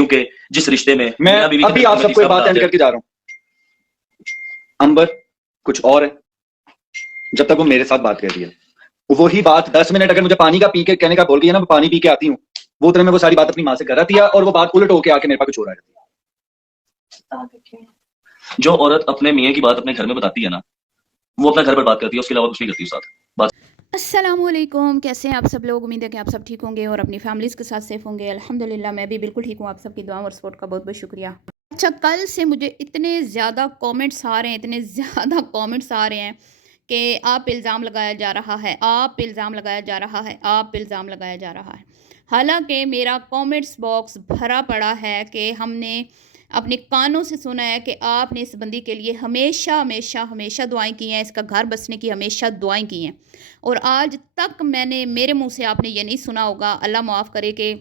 کیونکہ جس رشتے میں میں ابھی آپ سب کو بات اینڈ کر کے جا رہا ہوں، امبر کچھ اور ہے جب تک وہ میرے ساتھ بات کر رہی ہے وہی بات 10 منٹ اگر مجھے پانی کا پی کے کہنے کا بول گئی ہے نا میں پانی پی کے آتی ہوں وہ طرح میں وہ ساری بات اپنی ماں سے کر رہا تھی اور وہ بات الٹ ہو کے آ کے میرے پاس کچھ ہو رہا ہے۔ جو عورت اپنے میاں کی بات اپنے گھر میں بتاتی ہے نا وہ اپنا گھر پر بات کرتی ہے، اس کے علاوہ کچھ نہیں کرتی اس ساتھ بات۔ السلام علیکم، کیسے ہیں آپ سب لوگ؟ امید ہے کہ آپ سب ٹھیک ہوں گے اور اپنی فیملیز کے ساتھ سیف ہوں گے۔ الحمدللہ میں بھی بالکل ٹھیک ہوں، آپ سب کی دعاؤں اور سپورٹ کا بہت بہت شکریہ۔ اچھا، کل سے مجھے اتنے زیادہ کامنٹس آ رہے ہیں کہ آپ پہ الزام لگایا جا رہا ہے، آپ پہ الزام لگایا جا رہا ہے، آپ پہ الزام لگایا جا رہا ہے۔ حالانکہ میرا کامنٹس باکس بھرا پڑا ہے کہ ہم نے اپنے کانوں سے سنا ہے کہ آپ نے اس بندی کے لیے ہمیشہ ہمیشہ ہمیشہ دعائیں کی ہیں، اس کا گھر بسنے کی ہمیشہ دعائیں کی ہیں، اور آج تک میرے منہ سے آپ نے یہ نہیں سنا ہوگا، اللہ معاف کرے، کہ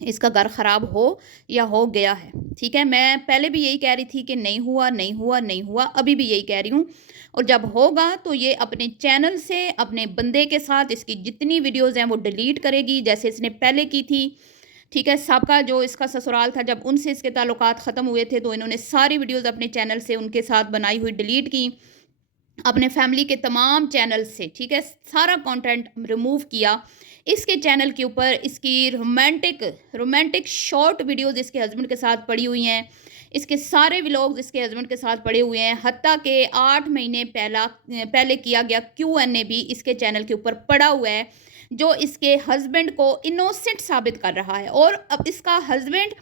اس کا گھر خراب ہو یا ہو گیا ہے۔ ٹھیک ہے، میں پہلے بھی یہی کہہ رہی تھی کہ نہیں ہوا، ابھی بھی یہی کہہ رہی ہوں، اور جب ہوگا تو یہ اپنے چینل سے اپنے بندے کے ساتھ اس کی جتنی ویڈیوز ہیں وہ ڈیلیٹ کرے گی، جیسے اس نے پہلے کی تھی۔ ٹھیک ہے، سابقہ جو اس کا سسرال تھا جب ان سے اس کے تعلقات ختم ہوئے تھے تو انہوں نے ساری ویڈیوز اپنے چینل سے ان کے ساتھ بنائی ہوئی ڈیلیٹ کی، اپنے فیملی کے تمام چینل سے، ٹھیک ہے، سارا کانٹینٹ ریموو کیا۔ اس کے چینل کے اوپر اس کی رومانٹک شارٹ ویڈیوز اس کے ہسبینڈ کے ساتھ پڑی ہوئی ہیں، اس کے سارے ولاگز اس کے ہسبینڈ کے ساتھ پڑے ہوئے ہیں، حتیٰ کہ 8 مہینے پہلے کیا گیا Q&A بھی اس کے چینل کے اوپر پڑا ہوا ہے، جو اس کے ہسبینڈ کو انوسنٹ ثابت کر رہا ہے۔ اور اب اس کا ہسبینڈ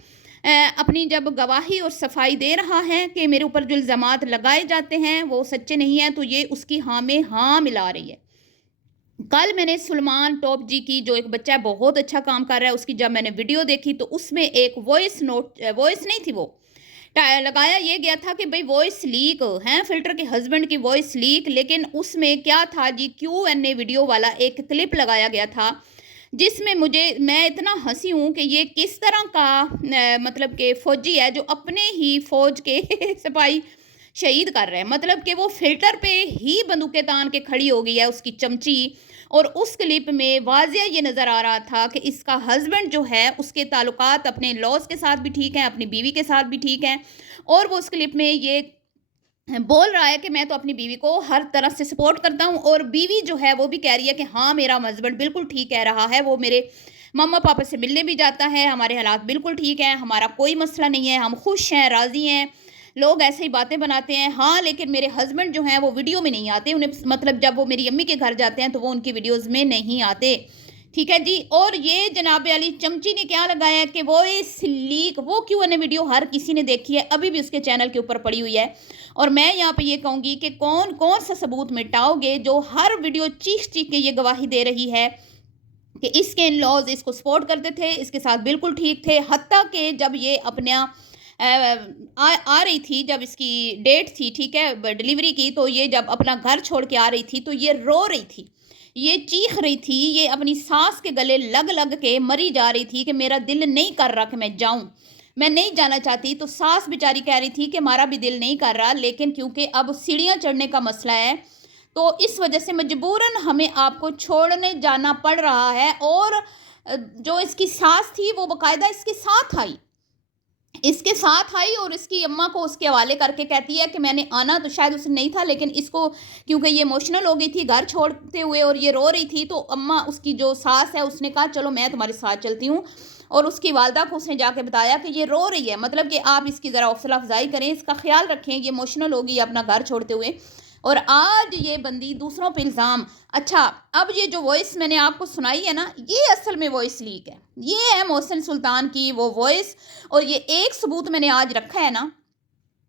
اپنی جب گواہی اور صفائی دے رہا ہے کہ میرے اوپر جو الزامات لگائے جاتے ہیں وہ سچے نہیں ہیں، تو یہ اس کی ہاں میں ہاں ملا رہی ہے۔ کل میں نے سلمان ٹاپ جی کی جو ایک بچہ ہے بہت اچھا کام کر رہا ہے، اس کی جب میں نے ویڈیو دیکھی تو اس میں ایک وائس نہیں تھی، وہ لگایا یہ گیا تھا کہ بھئی وائس لیک ہیں، فلٹر کے ہسبینڈ کی وائس لیک، لیکن اس میں کیا تھا جی Q&A ویڈیو والا ایک کلپ لگایا گیا تھا جس میں میں اتنا ہنسی ہوں کہ یہ کس طرح کا مطلب کہ فوجی ہے جو اپنے ہی فوج کے سپاہی شہید کر رہے ہیں، مطلب کہ وہ فلٹر پہ ہی بندوقیں تان کے کھڑی ہو گئی ہے اس کی چمچی، اور اس کلپ میں واضح یہ نظر آ رہا تھا کہ اس کا ہسبینڈ جو ہے اس کے تعلقات اپنے لاس کے ساتھ بھی ٹھیک ہیں، اپنی بیوی کے ساتھ بھی ٹھیک ہیں، اور وہ اس کلپ میں یہ بول رہا ہے کہ میں تو اپنی بیوی کو ہر طرح سے سپورٹ کرتا ہوں، اور بیوی جو ہے وہ بھی کہہ رہی ہے کہ ہاں میرا ہسبینڈ بالکل ٹھیک کہہ رہا ہے، وہ میرے مما پاپا سے ملنے بھی جاتا ہے، ہمارے حالات بالکل ٹھیک ہیں، ہمارا کوئی مسئلہ نہیں ہے، ہم خوش ہیں، راضی ہیں۔ لوگ ایسے ہی باتیں بناتے ہیں، ہاں لیکن میرے ہسبینڈ جو ہیں وہ ویڈیو میں نہیں آتے، انہیں مطلب جب وہ میری امی کے گھر جاتے ہیں تو وہ ان کی ویڈیوز میں نہیں آتے۔ ٹھیک ہے جی، اور یہ جناب علی چمچی نے کیا لگایا کہ وائس لیک، وہ Q&A ویڈیو ہر کسی نے دیکھی ہے، ابھی بھی اس کے چینل کے اوپر پڑی ہوئی ہے، اور میں یہاں پہ یہ کہوں گی کہ کون سا ثبوت مٹاؤ گے جو ہر ویڈیو چیخ کے یہ گواہی دے رہی ہے کہ اس کے ان-لاز اس کو سپورٹ کرتے تھے، اس کے ساتھ بالکل ٹھیک تھے، حتیٰ کہ جب یہ اپنا آ رہی تھی، جب اس کی ڈیٹ تھی، ٹھیک ہے، ڈیلیوری کی، تو یہ جب اپنا گھر چھوڑ کے آ رہی تھی تو یہ رو رہی تھی، یہ چیخ رہی تھی، یہ اپنی ساس کے گلے لگ کے مری جا رہی تھی کہ میرا دل نہیں کر رہا کہ میں جاؤں، میں نہیں جانا چاہتی۔ تو ساس بیچاری کہہ رہی تھی کہ ہمارا بھی دل نہیں کر رہا، لیکن کیونکہ اب سیڑھیاں چڑھنے کا مسئلہ ہے تو اس وجہ سے مجبوراً ہمیں آپ کو چھوڑنے جانا پڑ رہا ہے۔ اور جو اس کی ساس تھی وہ باقاعدہ اس کے ساتھ آئی اور اس کی اماں کو اس کے حوالے کر کے کہتی ہے کہ میں نے آنا تو شاید اس نے نہیں تھا، لیکن اس کو کیونکہ یہ ایموشنل ہو گئی تھی گھر چھوڑتے ہوئے اور یہ رو رہی تھی، تو اماں اس کی جو ساس ہے اس نے کہا چلو میں تمہارے ساتھ چلتی ہوں، اور اس کی والدہ کو اس نے جا کے بتایا کہ یہ رو رہی ہے، مطلب کہ آپ اس کی ذرا حوصلہ افزائی کریں، اس کا خیال رکھیں، یہ ایموشنل ہوگی اپنا گھر چھوڑتے ہوئے۔ اور آج یہ بندی دوسروں پہ الزام۔ اچھا، اب یہ جو وائس میں نے آپ کو سنائی ہے نا، یہ اصل میں وائس لیک ہے، یہ ہے محسن سلطان کی وہ وائس، اور یہ ایک ثبوت میں نے آج رکھا ہے نا،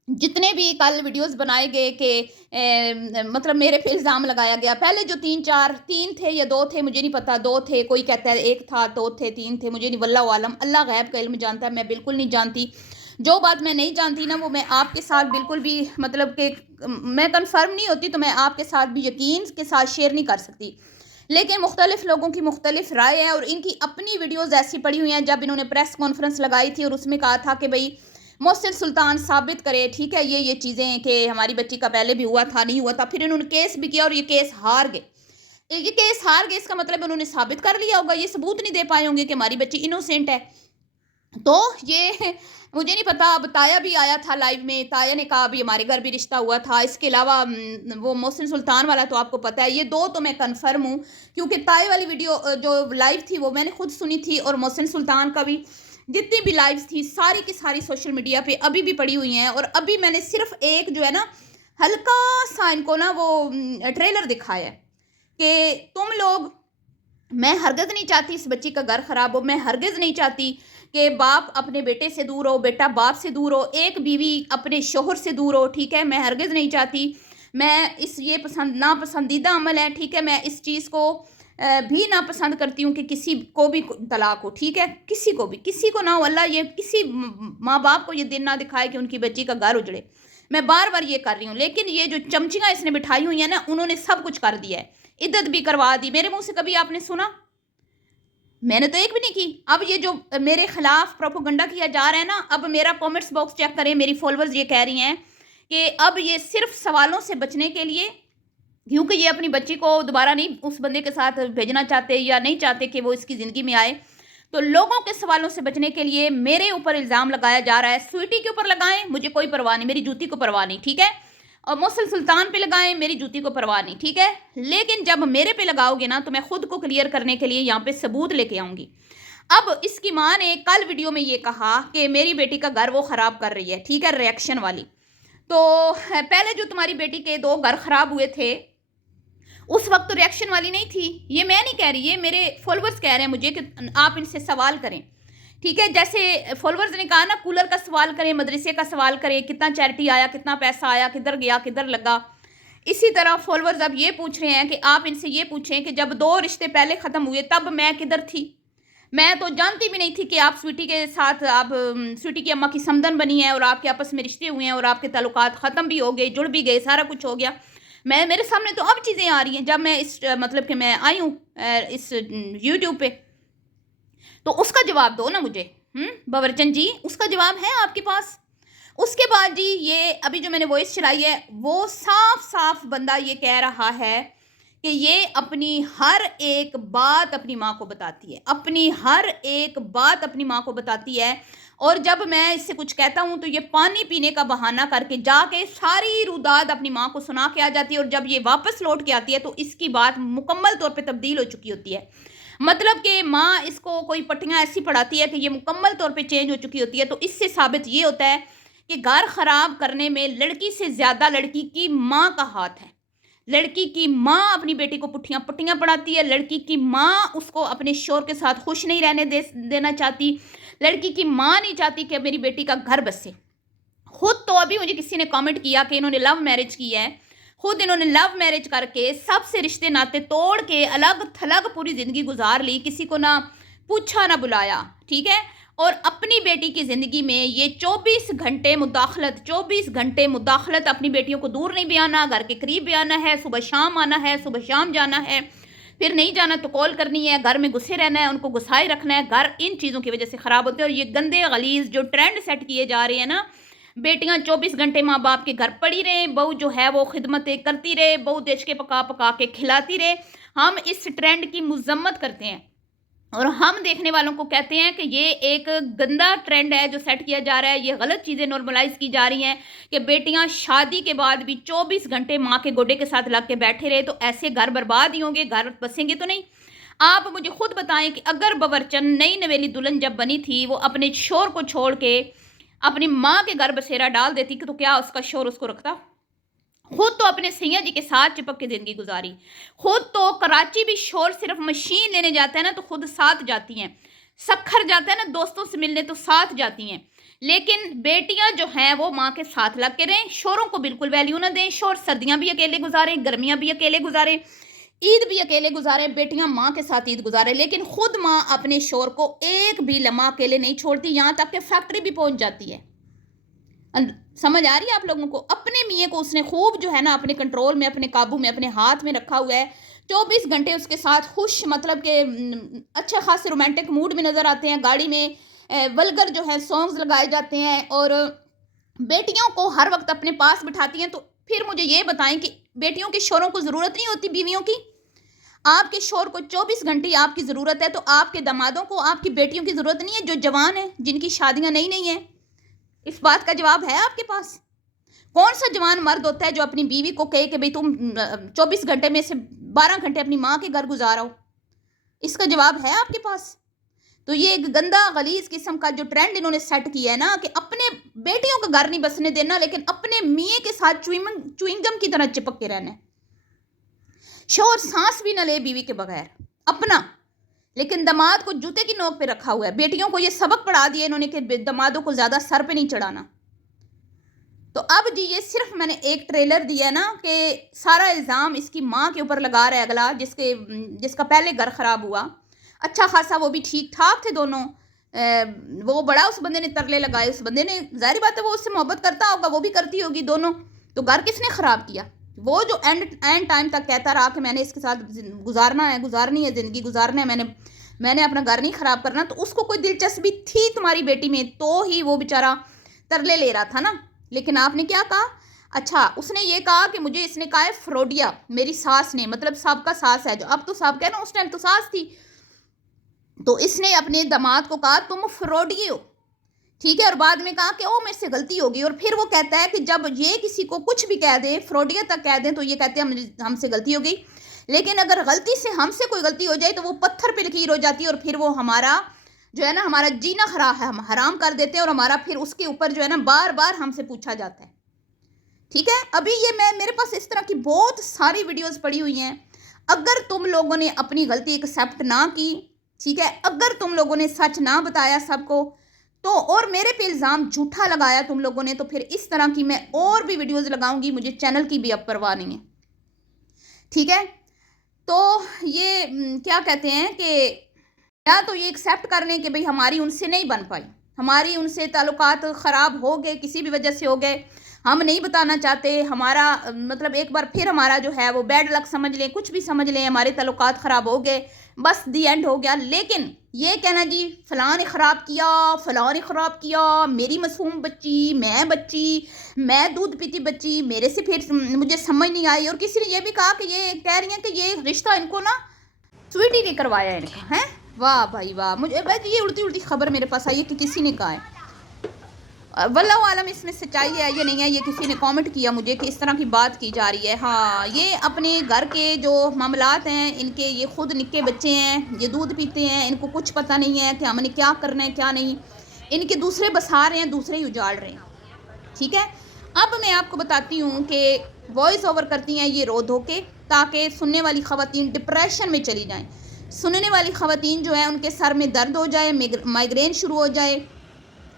جتنے بھی کل ویڈیوز بنائے گئے کہ مطلب میرے پہ الزام لگایا گیا، پہلے جو 3 تھے یا 2 تھے مجھے نہیں پتا، 2 تھے، کوئی کہتا ہے 1 تھا، 2 تھے، 3 تھے، مجھے نہیں، واللہ عالم، اللہ غیب کا علم جانتا ہے، میں بالکل نہیں جانتی، جو بات میں نہیں جانتی نا وہ میں آپ کے ساتھ بالکل بھی مطلب کہ میں کنفرم نہیں ہوتی تو میں آپ کے ساتھ بھی یقین کے ساتھ شیئر نہیں کر سکتی، لیکن مختلف لوگوں کی مختلف رائے ہے، اور ان کی اپنی ویڈیوز ایسی پڑی ہوئی ہیں جب انہوں نے پریس کانفرنس لگائی تھی اور اس میں کہا تھا کہ بھئی محسن سلطان ثابت کرے، ٹھیک ہے، یہ چیزیں کہ ہماری بچی کا پہلے بھی ہوا تھا نہیں ہوا تھا، پھر انہوں نے کیس بھی کیا اور یہ کیس ہار گئے، اس کا مطلب انہوں نے ثابت کر لیا ہوگا، یہ ثبوت نہیں دے پائے ہوں گے کہ ہماری بچی انوسینٹ ہے۔ تو یہ مجھے نہیں پتا، اب تایا بھی آیا تھا لائیو میں، تایا نے کہا ابھی ہمارے گھر بھی رشتہ ہوا تھا، اس کے علاوہ وہ محسن سلطان والا تو آپ کو پتہ ہے، یہ دو تو میں کنفرم ہوں، کیونکہ تایا والی ویڈیو جو لائیو تھی وہ میں نے خود سنی تھی، اور محسن سلطان کا بھی جتنی بھی لائیوز تھی ساری کی ساری سوشل میڈیا پہ ابھی بھی پڑی ہوئی ہیں، اور ابھی میں نے صرف ایک جو ہے نا ہلکا سا ان کو نا وہ ٹریلر دکھایا ہے کہ تم لوگ، میں ہرگز نہیں چاہتی اس بچی کا گھر خراب ہو، میں ہرگز نہیں چاہتی کہ باپ اپنے بیٹے سے دور ہو، بیٹا باپ سے دور ہو، ایک بیوی اپنے شوہر سے دور ہو، ٹھیک ہے، میں ہرگز نہیں چاہتی، میں یہ ناپسندیدہ عمل ہے، ٹھیک ہے، میں اس چیز کو بھی ناپسند کرتی ہوں کہ کسی کو بھی طلاق ہو، ٹھیک ہے، کسی کو نہ ہو، اللہ یہ کسی ماں باپ کو یہ دن نہ دکھائے کہ ان کی بچی کا گھر اجڑے، میں بار بار یہ کر رہی ہوں، لیکن یہ جو چمچیاں اس نے بٹھائی ہوئی ہیں نا، انہوں نے سب کچھ کر دیا ہے، عدت بھی کروا دی، میرے منہ سے کبھی آپ نے سنا؟ میں نے تو ایک بھی نہیں کی۔ اب یہ جو میرے خلاف پروپیگنڈا کیا جا رہا ہے نا، اب میرا کومنٹس باکس چیک کریں، میری فالوورز یہ کہہ رہی ہیں کہ اب یہ صرف سوالوں سے بچنے کے لیے، کیونکہ یہ اپنی بچی کو دوبارہ نہیں اس بندے کے ساتھ بھیجنا چاہتے یا نہیں چاہتے کہ وہ اس کی زندگی میں آئے، تو لوگوں کے سوالوں سے بچنے کے لیے میرے اوپر الزام لگایا جا رہا ہے۔ سویٹی کے اوپر لگائیں، مجھے کوئی پرواہ نہیں، میری جوتی کو پرواہ نہیں، ٹھیک ہے، اور محسن سلطان پہ لگائیں، میری جوتی کو پرواہ نہیں، ٹھیک ہے، لیکن جب میرے پہ لگاؤ گے نا تو میں خود کو کلیئر کرنے کے لیے یہاں پہ ثبوت لے کے آؤں گی۔ اب اس کی ماں نے کل ویڈیو میں یہ کہا کہ میری بیٹی کا گھر وہ خراب کر رہی ہے، ٹھیک ہے، ریئیکشن والی، تو پہلے جو تمہاری بیٹی کے 2 گھر خراب ہوئے تھے اس وقت تو ریئیکشن والی نہیں تھی، یہ میں نہیں کہہ رہی، یہ میرے فالوورز کہہ رہے ہیں مجھے کہ آپ ان سے سوال کریں، ٹھیک ہے، جیسے فالوورز نے کہا نا کولر کا سوال کریں، مدرسے کا سوال کریں، کتنا چیریٹی آیا، کتنا پیسہ آیا، کدھر گیا، کدھر لگا، اسی طرح فالوورز اب یہ پوچھ رہے ہیں کہ آپ ان سے یہ پوچھیں کہ جب 2 رشتے پہلے ختم ہوئے تب میں کدھر تھی، میں تو جانتی بھی نہیں تھی کہ آپ سویٹی کے ساتھ، آپ سویٹی کی اماں کی سمدن بنی ہے اور آپ کے آپس میں رشتے ہوئے ہیں اور آپ کے تعلقات ختم بھی ہو گئے، جڑ بھی گئے، سارا کچھ ہو گیا، میرے سامنے تو اب چیزیں آ رہی ہیں جب میں اس مطلب کہ میں آئی ہوں اس یوٹیوب پہ، تو اس کا جواب دو نا مجھے، باورچن جی، اس کا جواب ہے آپ کے پاس؟ اس کے بعد جی یہ ابھی جو میں نے وائس چلائی ہے وہ صاف صاف بندہ یہ کہہ رہا ہے کہ یہ اپنی ہر ایک بات اپنی ماں کو بتاتی ہے، اپنی ہر ایک بات اپنی ماں کو بتاتی ہے، اور جب میں اس سے کچھ کہتا ہوں تو یہ پانی پینے کا بہانہ کر کے جا کے ساری روداد اپنی ماں کو سنا کے آ جاتی ہے، اور جب یہ واپس لوٹ کے آتی ہے تو اس کی بات مکمل طور پہ تبدیل ہو چکی ہوتی ہے، مطلب کہ ماں اس کو کوئی پٹیاں ایسی پڑھاتی ہے کہ یہ مکمل طور پہ چینج ہو چکی ہوتی ہے، تو اس سے ثابت یہ ہوتا ہے کہ گھر خراب کرنے میں لڑکی سے زیادہ لڑکی کی ماں کا ہاتھ ہے، لڑکی کی ماں اپنی بیٹی کو پٹیاں پڑھاتی ہے، لڑکی کی ماں اس کو اپنے شوہر کے ساتھ خوش نہیں رہنے دینا چاہتی، لڑکی کی ماں نہیں چاہتی کہ میری بیٹی کا گھر بسے، خود تو ابھی مجھے کسی نے کامنٹ کیا کہ انہوں نے لو میرج کی ہے، خود انہوں نے لو میرج کر کے سب سے رشتے ناتے توڑ کے الگ تھلگ پوری زندگی گزار لی، کسی کو نہ پوچھا نہ بلایا، ٹھیک ہے، اور اپنی بیٹی کی زندگی میں یہ 24 گھنٹے مداخلت اپنی بیٹیوں کو دور نہیں بھی آنا، گھر کے قریب بھی آنا ہے، صبح شام آنا ہے، صبح شام جانا ہے، پھر نہیں جانا تو کال کرنی ہے، گھر میں گھسے رہنا ہے، ان کو گھسائے رکھنا ہے، گھر ان چیزوں کی وجہ سے خراب ہوتے ہیں، اور یہ گندے غلیظ جو ٹرینڈ سیٹ کیے جا رہے ہیں نا، بیٹیاں 24 گھنٹے ماں باپ کے گھر پڑی رہیں، بہو جو ہے وہ خدمتیں کرتی رہے، بہو دیش کے پکا کے کھلاتی رہے، ہم اس ٹرینڈ کی مذمت کرتے ہیں، اور ہم دیکھنے والوں کو کہتے ہیں کہ یہ ایک گندا ٹرینڈ ہے جو سیٹ کیا جا رہا ہے، یہ غلط چیزیں نارملائز کی جا رہی ہیں کہ بیٹیاں شادی کے بعد بھی 24 گھنٹے ماں کے گوڈے کے ساتھ لگ کے بیٹھے رہے، تو ایسے گھر برباد ہی ہوں گے، گھر بسیں گے تو نہیں۔ آپ مجھے خود بتائیں کہ اگر باورچن نئی نویلی دلہن جب بنی تھی وہ اپنے شوہر کو چھوڑ کے اپنی ماں کے گھر بسیرا ڈال دیتی تو کیا اس کا شوہر اس کو رکھتا؟ خود تو اپنے سیاں جی کے ساتھ چپک کے زندگی گزاری، خود تو کراچی بھی شور صرف مشین لینے جاتا ہے نا تو خود ساتھ جاتی ہیں، سکھر جاتا ہے نا دوستوں سے ملنے تو ساتھ جاتی ہیں، لیکن بیٹیاں جو ہیں وہ ماں کے ساتھ لگ کے رہیں، شوروں کو بالکل ویلیو نہ دیں، شور سردیاں بھی اکیلے گزاریں، گرمیاں بھی اکیلے گزاریں، عید بھی اکیلے گزاریں، بیٹیاں ماں کے ساتھ عید گزاریں، لیکن خود ماں اپنے شور کو ایک بھی لمحہ اکیلے نہیں چھوڑتی، یہاں تک کہ فیکٹری بھی پہنچ جاتی ہے۔ سمجھ آ رہی ہے آپ لوگوں کو؟ اپنے میاں کو اس نے خوب جو ہے نا اپنے کنٹرول میں، اپنے قابو میں، اپنے ہاتھ میں رکھا ہوا ہے، 24 گھنٹے اس کے ساتھ خوش، مطلب کہ اچھے خاصے رومانٹک موڈ میں نظر آتے ہیں، گاڑی میں ولگر جو ہے سانگز لگائے جاتے ہیں، اور بیٹیوں کو ہر وقت اپنے پاس بٹھاتی ہیں، تو پھر مجھے یہ بتائیں کہ بیٹیوں کے شوہروں کو ضرورت نہیں ہوتی بیویوں کی؟ آپ کے شوہر کو 24 گھنٹے آپ کی ضرورت ہے، تو آپ کے دامادوں کو آپ کی بیٹیوں کی ضرورت نہیں ہے جو جوان ہیں، جن کی شادیاں نہیں ہیں؟ اس بات کا جواب ہے آپ کے پاس؟ کون سا جوان مرد ہوتا ہے جو اپنی بیوی کو کہے کہ بھئی تم 24 گھنٹے میں سے 12 گھنٹے اپنی ماں کے گھر گزارو؟ اس کا جواب ہے آپ کے پاس؟ تو یہ ایک گندا غلیظ قسم کا جو ٹرینڈ انہوں نے سیٹ کیا ہے نا کہ اپنے بیٹیوں کا گھر نہیں بسنے دینا، لیکن اپنے میاں کے ساتھ چوئنگم کی طرح چپک کے رہنا ہے. شوہر سانس بھی نہ لے بیوی کے بغیر اپنا، لیکن داماد کو جوتے کی نوک پہ رکھا ہوا ہے. بیٹیوں کو یہ سبق پڑھا دیا انہوں نے کہ دامادوں کو زیادہ سر پہ نہیں چڑھانا. تو اب جی یہ صرف میں نے ایک ٹریلر دیا نا کہ سارا الزام اس کی ماں کے اوپر لگا رہا ہے اگلا، جس کا پہلے گھر خراب ہوا. اچھا خاصا وہ بھی ٹھیک ٹھاک تھے دونوں. وہ بڑا اس بندے نے ترلے لگائے، اس بندے نے، ظاہر بات ہے وہ اس سے محبت کرتا ہوگا، وہ بھی کرتی ہوگی دونوں. تو گھر کس نے خراب کیا؟ وہ جو اینڈ ٹائم تک کہتا رہا کہ میں نے اس کے ساتھ گزارنی ہے زندگی گزارنا ہے، میں نے اپنا گھر نہیں خراب کرنا. تو اس کو کوئی دلچسپی تھی تمہاری بیٹی میں تو ہی وہ بیچارہ ترلے لے رہا تھا نا. لیکن آپ نے کیا کہا؟ اچھا اس نے یہ کہا کہ مجھے اس نے کہا ہے فروڈیا، میری ساس نے، مطلب سابقہ ساس ہے جو اب تو سابقہ ہے نا، اس ٹائم تو ساس تھی. تو اس نے اپنے داماد کو کہا تم فروڈی ہو، ٹھیک ہے، اور بعد میں کہا کہ او میرے سے غلطی ہوگی. اور پھر وہ کہتا ہے کہ جب یہ کسی کو کچھ بھی کہہ دیں، فروڈیا تک کہہ دیں، تو یہ کہتے ہیں ہم سے غلطی ہو گئی. لیکن اگر غلطی سے ہم سے کوئی غلطی ہو جائے تو وہ پتھر پہ لکیر ہو جاتی ہے، اور پھر وہ ہمارا جو ہے نا ہمارا جینا حرام کر دیتے ہیں، اور ہمارا پھر اس کے اوپر جو ہے نا بار بار ہم سے پوچھا جاتا ہے. ٹھیک ہے، ابھی یہ میرے پاس اس طرح کی بہت ساری ویڈیوز پڑی ہوئی ہیں. اگر تم لوگوں نے اپنی غلطی ایکسیپٹ نہ کی، ٹھیک ہے، اگر تم لوگوں نے سچ نہ بتایا سب کو، تو اور میرے پہ الزام جھوٹا لگایا تم لوگوں نے، تو پھر اس طرح کی میں اور بھی ویڈیوز لگاؤں گی، مجھے چینل کی بھی اب پرواہ نہیں ہے. ٹھیک ہے، تو یہ کیا کہتے ہیں کہ یا تو یہ ایکسیپٹ کر لیں کہ بھئی ہماری ان سے نہیں بن پائی، ہماری ان سے تعلقات خراب ہو گئے، کسی بھی وجہ سے ہو گئے، ہم نہیں بتانا چاہتے، ہمارا مطلب ایک بار پھر ہمارا جو ہے وہ بیڈ لک سمجھ لیں، کچھ بھی سمجھ لیں، ہمارے تعلقات خراب ہو گئے، بس دی اینڈ ہو گیا. لیکن یہ کہنا جی فلاں نے خراب کیا، میری معصوم بچی، میں دودھ پیتی بچی، میرے سے پھر مجھے سمجھ نہیں آئی. اور کسی نے یہ بھی کہا کہ یہ کہہ رہی ہیں کہ یہ رشتہ ان کو نا سویٹی نے کروایا ہے ان کا. ہیں واہ بھائی واہ، مجھے یہ الٹی خبر میرے پاس آئی ہے کہ کسی نے کہا ہے. واللہ عالم اس میں سچائی ہے یہ نہیں ہے، یہ کسی نے کامنٹ کیا مجھے کہ اس طرح کی بات کی جا رہی ہے. ہاں، یہ اپنے گھر کے جو معاملات ہیں ان کے، یہ خود نکے بچے ہیں، یہ دودھ پیتے ہیں، ان کو کچھ پتہ نہیں ہے کہ ہم نے کیا کرنا ہے کیا نہیں. ان کے دوسرے بسا رہے ہیں، دوسرے ہی اجاڑ رہے ہیں. ٹھیک ہے، اب میں آپ کو بتاتی ہوں کہ وائس اوور کرتی ہیں یہ رو دھو کے، تاکہ سننے والی خواتین ڈپریشن میں چلی جائیں. سننے والی خواتین جو ہیں ان کے سر میں درد ہو جائے، مائگرین شروع ہو جائے،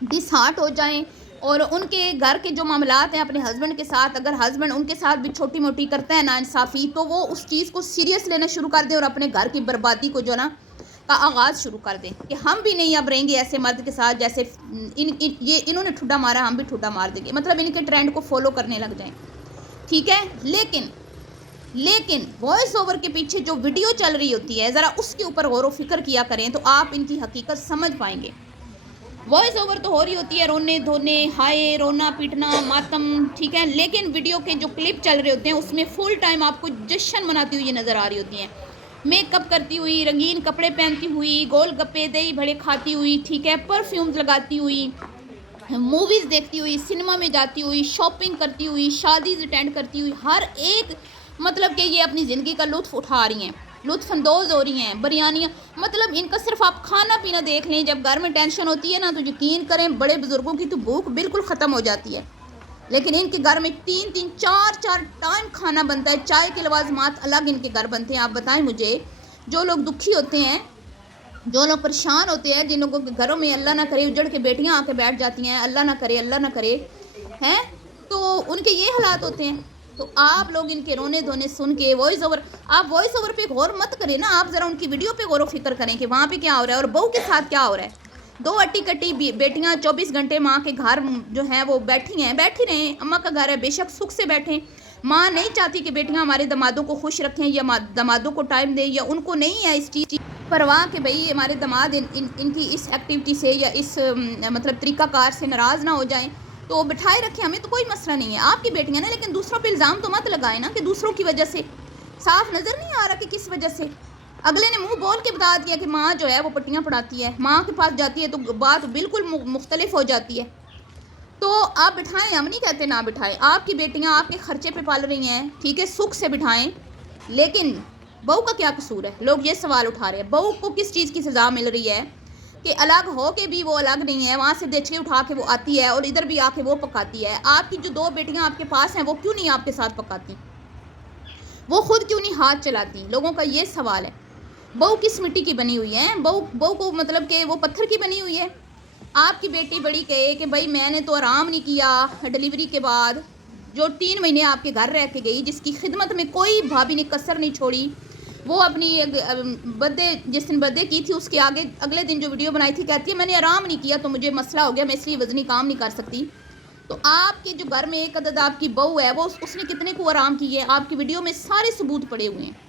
ڈس ہارٹ ہو جائیں، اور ان کے گھر کے جو معاملات ہیں اپنے ہسبینڈ کے ساتھ، اگر ہسبینڈ ان کے ساتھ بھی چھوٹی موٹی کرتا ہے ناانصافی، تو وہ اس چیز کو سیریس لینا شروع کر دیں اور اپنے گھر کی بربادی کو جو نا کا آغاز شروع کر دیں کہ ہم بھی نہیں اب رہیں گے ایسے مرد کے ساتھ جیسے انہوں نے ٹھڈا مارا، ہم بھی ٹھڈا مار دیں گے. مطلب ان کے ٹرینڈ کو فالو کرنے لگ جائیں. ٹھیک ہے، لیکن وائس اوور کے پیچھے جو ویڈیو چل رہی ہوتی ہے، ذرا اس کے اوپر غور و فکر کیا کریں تو آپ ان کی حقیقت سمجھ پائیں گے. وائس اوور تو ہو رہی ہوتی ہے رونے دھونے، ہائے، رونا پیٹنا، ماتم، ٹھیک ہے، لیکن ویڈیو کے جو کلپ چل رہے ہوتے ہیں اس میں فل ٹائم آپ کو جشن مناتی ہوئی نظر آ رہی ہوتی ہیں، میک اپ کرتی ہوئی، رنگین کپڑے پہنتی ہوئی، گول گپے دہی بڑے کھاتی ہوئی، ٹھیک ہے، پرفیومز لگاتی ہوئی، موویز دیکھتی ہوئی، سنیما میں جاتی ہوئی، شاپنگ کرتی ہوئی، شادیز اٹینڈ کرتی ہوئی، ہر ایک مطلب کہ یہ اپنی زندگی کا لطف اٹھا رہی ہیں، لطف اندوز ہو رہی ہیں، بریانیاں، مطلب ان کا صرف آپ کھانا پینا دیکھ لیں. جب گھر میں ٹینشن ہوتی ہے نا تو یقین کریں بڑے بزرگوں کی تو بھوک بالکل ختم ہو جاتی ہے، لیکن ان کے گھر میں 3 4 ٹائم کھانا بنتا ہے. چائے کے لوازمات الگ ان کے گھر بنتے ہیں. آپ بتائیں مجھے، جو لوگ دکھی ہوتے ہیں، جو لوگ پریشان ہوتے ہیں، جن لوگوں کے گھروں میں اللہ نہ کرے اجڑ کے بیٹیاں آ کے بیٹھ جاتی ہیں، اللہ نہ کرے ہیں، تو ان کے یہ حالات ہوتے ہیں. تو آپ لوگ ان کے رونے دھونے سن کے وائس اوور پہ غور مت کریں نا، آپ ذرا ان کی ویڈیو پہ غور و فکر کریں کہ وہاں پہ کیا ہو رہا ہے اور بہو کے ساتھ کیا ہو رہا ہے. 2 اٹی کٹی بیٹیاں 24 گھنٹے ماں کے گھر جو ہیں وہ بیٹھی رہیں. اماں کا گھر ہے، بے شک سکھ سے بیٹھیں. ماں نہیں چاہتی کہ بیٹیاں ہمارے دامادوں کو خوش رکھیں یا دامادوں کو ٹائم دیں، یا ان کو نہیں ہے اس چیز پرواہ کہ بھئی ہمارے داماد ان کی اس ایکٹیویٹی سے یا اس مطلب طریقہ کار سے ناراض نہ ہو جائیں، تو بٹھائے رکھیں، ہمیں تو کوئی مسئلہ نہیں ہے. آپ کی بیٹیاں نا، لیکن دوسروں پہ الزام تو مت لگائیں نا کہ دوسروں کی وجہ سے صاف نظر نہیں آ رہا کہ کس وجہ سے؟ اگلے نے منہ بول کے بتا دیا کہ ماں جو ہے وہ پٹیاں پڑھاتی ہے، ماں کے پاس جاتی ہے تو بات بالکل مختلف ہو جاتی ہے۔ تو آپ بٹھائیں، ہم نہیں کہتے نہ بٹھائیں، آپ کی بیٹیاں آپ کے خرچے پہ پال رہی ہیں، ٹھیک ہے، سکھ سے بٹھائیں، لیکن بہو کا کیا قصور ہے؟ لوگ یہ سوال اٹھا رہے ہیں بہو کو کس چیز کی سزا مل رہی ہے کہ الگ ہو کے بھی وہ الگ نہیں ہے، وہاں سے دیچکے اٹھا کے وہ آتی ہے اور ادھر بھی آ کے وہ پکاتی ہے۔ آپ کی جو 2 بیٹیاں آپ کے پاس ہیں وہ کیوں نہیں آپ کے ساتھ پکاتی؟ وہ خود کیوں نہیں ہاتھ چلاتی؟ لوگوں کا یہ سوال ہے۔ بہو کس مٹی کی بنی ہوئی ہے؟ بہو کو مطلب کہ وہ پتھر کی بنی ہوئی ہے؟ آپ کی بیٹی بڑی کہے کہ بھائی میں نے تو آرام نہیں کیا ڈیلیوری کے بعد، جو 3 مہینے آپ کے گھر رہ کے گئی، جس کی خدمت میں کوئی بھابھی نے کسر نہیں چھوڑی، وہ اپنی برتھڈے جس دن برتھڈے کی تھی اس کے آگے اگلے دن جو ویڈیو بنائی تھی کہتی ہے میں نے آرام نہیں کیا تو مجھے مسئلہ ہو گیا، میں اس لیے وزنی کام نہیں کر سکتی۔ تو آپ کے جو گھر میں ایک عدد آپ کی بہو ہے وہ اس نے کتنے کو آرام کی ہے؟ آپ کی ویڈیو میں سارے ثبوت پڑے ہوئے ہیں،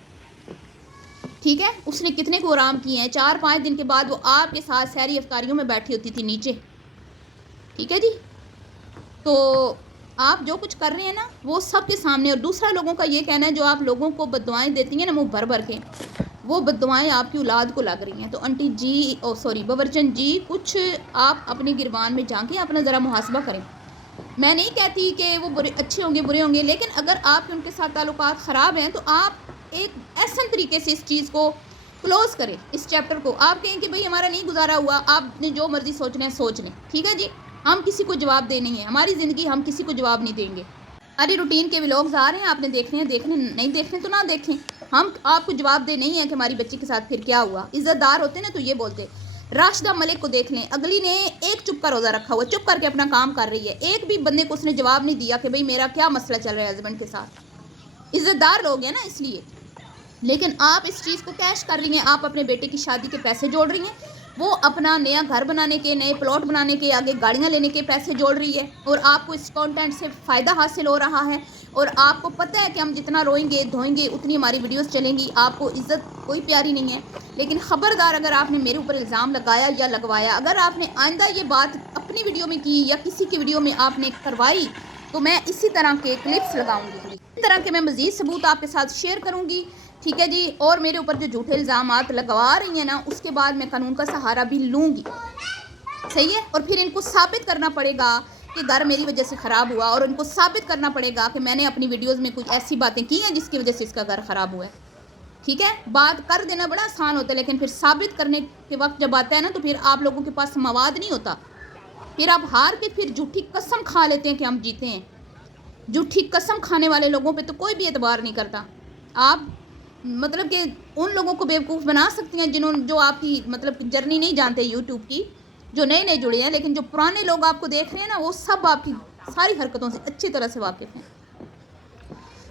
ٹھیک ہے، اس نے کتنے کو آرام کیے ہیں؟ 4-5 دن کے بعد وہ آپ کے ساتھ سحری افطاریوں میں بیٹھی ہوتی تھی نیچے، ٹھیک ہے جی۔ تو آپ جو کچھ کر رہے ہیں نا وہ سب کے سامنے، اور دوسرا لوگوں کا یہ کہنا ہے جو آپ لوگوں کو بددعائیں دیتی ہیں نا منہ بھر بھر کے، وہ بددعائیں آپ کی اولاد کو لگ رہی ہیں۔ تو انٹی جی باورچن جی، کچھ آپ اپنی گربان میں جا کے اپنا ذرا محاسبہ کریں۔ میں نہیں کہتی کہ وہ اچھے ہوں گے برے ہوں گے، لیکن اگر آپ کے ان کے ساتھ تعلقات خراب ہیں تو آپ ایک احسن طریقے سے اس چیز کو کلوز کریں، اس چیپٹر کو۔ آپ کہیں کہ بھئی ہمارا نہیں گزارا ہوا، آپ نے جو مرضی سوچنا ہے سوچ لیں، ٹھیک ہے جی، ہم کسی کو جواب دے نہیں ہیں، ہماری زندگی ہم کسی کو جواب نہیں دیں گے۔ ارے روٹین کے ولاگز آ رہے ہیں، آپ نے دیکھنے ہیں، دیکھنے نہیں دیکھنے تو نہ دیکھیں، ہم آپ کو جواب دے نہیں ہیں کہ ہماری بچی کے ساتھ پھر کیا ہوا۔ عزت دار ہوتے نا تو یہ بولتے۔ راشدہ ملک کو دیکھ لیں، اگلی نے ایک چپ کا روزہ رکھا ہوا، چپ کر کے اپنا کام کر رہی ہے، ایک بھی بندے کو اس نے جواب نہیں دیا کہ بھئی میرا کیا مسئلہ چل رہا ہے ہسبینڈ کے ساتھ۔ عزت دار لوگ ہیں نا اس لیے، لیکن آپ اس چیز کو کیش کر رہی ہیں، آپ اپنے بیٹے کی شادی کے پیسے جوڑ رہی ہیں، وہ اپنا نیا گھر بنانے کے، نئے پلاٹ بنانے کے، آگے گاڑیاں لینے کے پیسے جوڑ رہی ہے، اور آپ کو اس کانٹینٹ سے فائدہ حاصل ہو رہا ہے، اور آپ کو پتہ ہے کہ ہم جتنا روئیں گے دھوئیں گے اتنی ہماری ویڈیوز چلیں گی، آپ کو عزت کوئی پیاری نہیں ہے۔ لیکن خبردار اگر آپ نے میرے اوپر الزام لگایا یا لگوایا، اگر آپ نے آئندہ یہ بات اپنی ویڈیو میں کی یا کسی کی ویڈیو میں آپ نے کروائی تو میں اسی طرح کے کلپس لگاؤں گی، اسی طرح کے میں مزید ثبوت آپ کے ساتھ شیئر کروں گی، ٹھیک ہے جی۔ اور میرے اوپر جو جھوٹے الزامات لگوا رہی ہیں نا اس کے بعد میں قانون کا سہارا بھی لوں گی، صحیح ہے، اور پھر ان کو ثابت کرنا پڑے گا کہ گھر میری وجہ سے خراب ہوا، اور ان کو ثابت کرنا پڑے گا کہ میں نے اپنی ویڈیوز میں کچھ ایسی باتیں کی ہیں جس کی وجہ سے اس کا گھر خراب ہوا ہے، ٹھیک ہے۔ بات کر دینا بڑا آسان ہوتا ہے، لیکن پھر ثابت کرنے کے وقت جب آتا ہے نا تو پھر آپ لوگوں کے پاس مواد نہیں ہوتا، پھر آپ ہار کے پھر جھوٹی قسم کھا لیتے ہیں کہ ہم جیتے ہیں۔ جھوٹی قسم کھانے والے لوگوں پہ تو کوئی بھی اعتبار نہیں کرتا۔ آپ مطلب کہ ان لوگوں کو بیوقوف بنا سکتی ہیں جو آپ کی مطلب جرنی نہیں جانتے یوٹیوب کی، جو نئے نئے جڑے ہیں، لیکن جو پرانے لوگ آپ کو دیکھ رہے ہیں نا وہ سب آپ کی ساری حرکتوں سے اچھی طرح سے واقف ہیں۔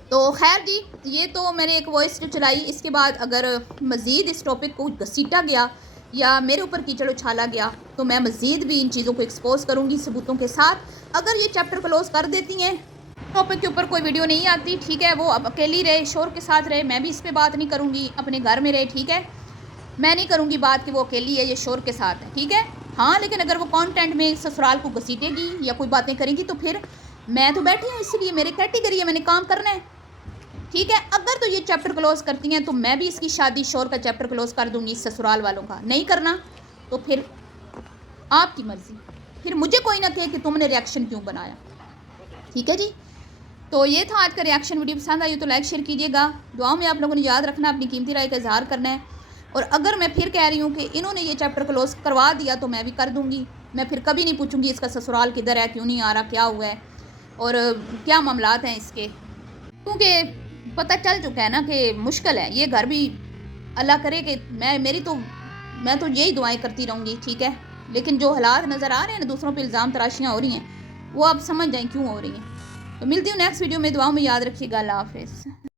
تو خیر جی، یہ تو میں نے ایک وائس جو چلائی، اس کے بعد اگر مزید اس ٹاپک کو گھسیٹا گیا یا میرے اوپر کیچڑ اچھالا گیا تو میں مزید بھی ان چیزوں کو ایکسپوز کروں گی ثبوتوں کے ساتھ۔ اگر یہ چیپٹر کلوز کر دیتی ہیں، ٹاپک کے اوپر کوئی ویڈیو نہیں آتی، ٹھیک ہے، وہ اب اکیلی رہے، شور کے ساتھ رہے، میں بھی اس پہ بات نہیں کروں گی، اپنے گھر میں رہے، ٹھیک ہے، میں نہیں کروں گی بات کہ وہ اکیلی ہے، یہ شور کے ساتھ ہے، ٹھیک ہے۔ ہاں لیکن اگر وہ کانٹینٹ میں سسرال کو گھسیٹے گی یا کوئی باتیں کرے گی تو پھر میں تو بیٹھی ہوں، اس لیے میرے کیٹیگری ہے، میں نے کام کرنا ہے، ٹھیک ہے۔ اگر تو یہ چیپٹر کلوز کرتی ہیں تو میں بھی اس کی شادی شور کا چیپٹر کلوز کر دوں گی، سسرال والوں کا نہیں کرنا تو پھر آپ کی مرضی، پھر مجھے کوئی نہ کہے کہ تم نے ریاکشن کیوں بنایا، ٹھیک ہے جی۔ تو یہ تھا آج کا ریاکشن، ویڈیو پسند آئی تو لائک شیئر کیجیے گا، دعاؤں میں آپ لوگوں نے یاد رکھنا، اپنی قیمتی رائے کا اظہار کرنا ہے، اور اگر میں پھر کہہ رہی ہوں کہ انہوں نے یہ چیپٹر کلوز کروا دیا تو میں بھی کر دوں گی، میں پھر کبھی نہیں پوچھوں گی اس کا سسرال کدھر ہے، کیوں نہیں آ رہا، کیا ہوا ہے اور کیا معاملات ہیں اس کے، کیونکہ پتہ چل چکا ہے نا کہ مشکل ہے یہ گھر بھی۔ اللہ کرے کہ میں تو یہی دعائیں کرتی رہوں گی، ٹھیک ہے، لیکن جو حالات نظر آ رہے ہیں نا، دوسروں پہ الزام تراشیاں ہو رہی ہیں، وہ آپ سمجھ جائیں کیوں ہو رہی ہیں۔ تو ملتی ہوں نیکسٹ ویڈیو میں، دعاؤں میں یاد رکھیے گا، اللہ حافظ۔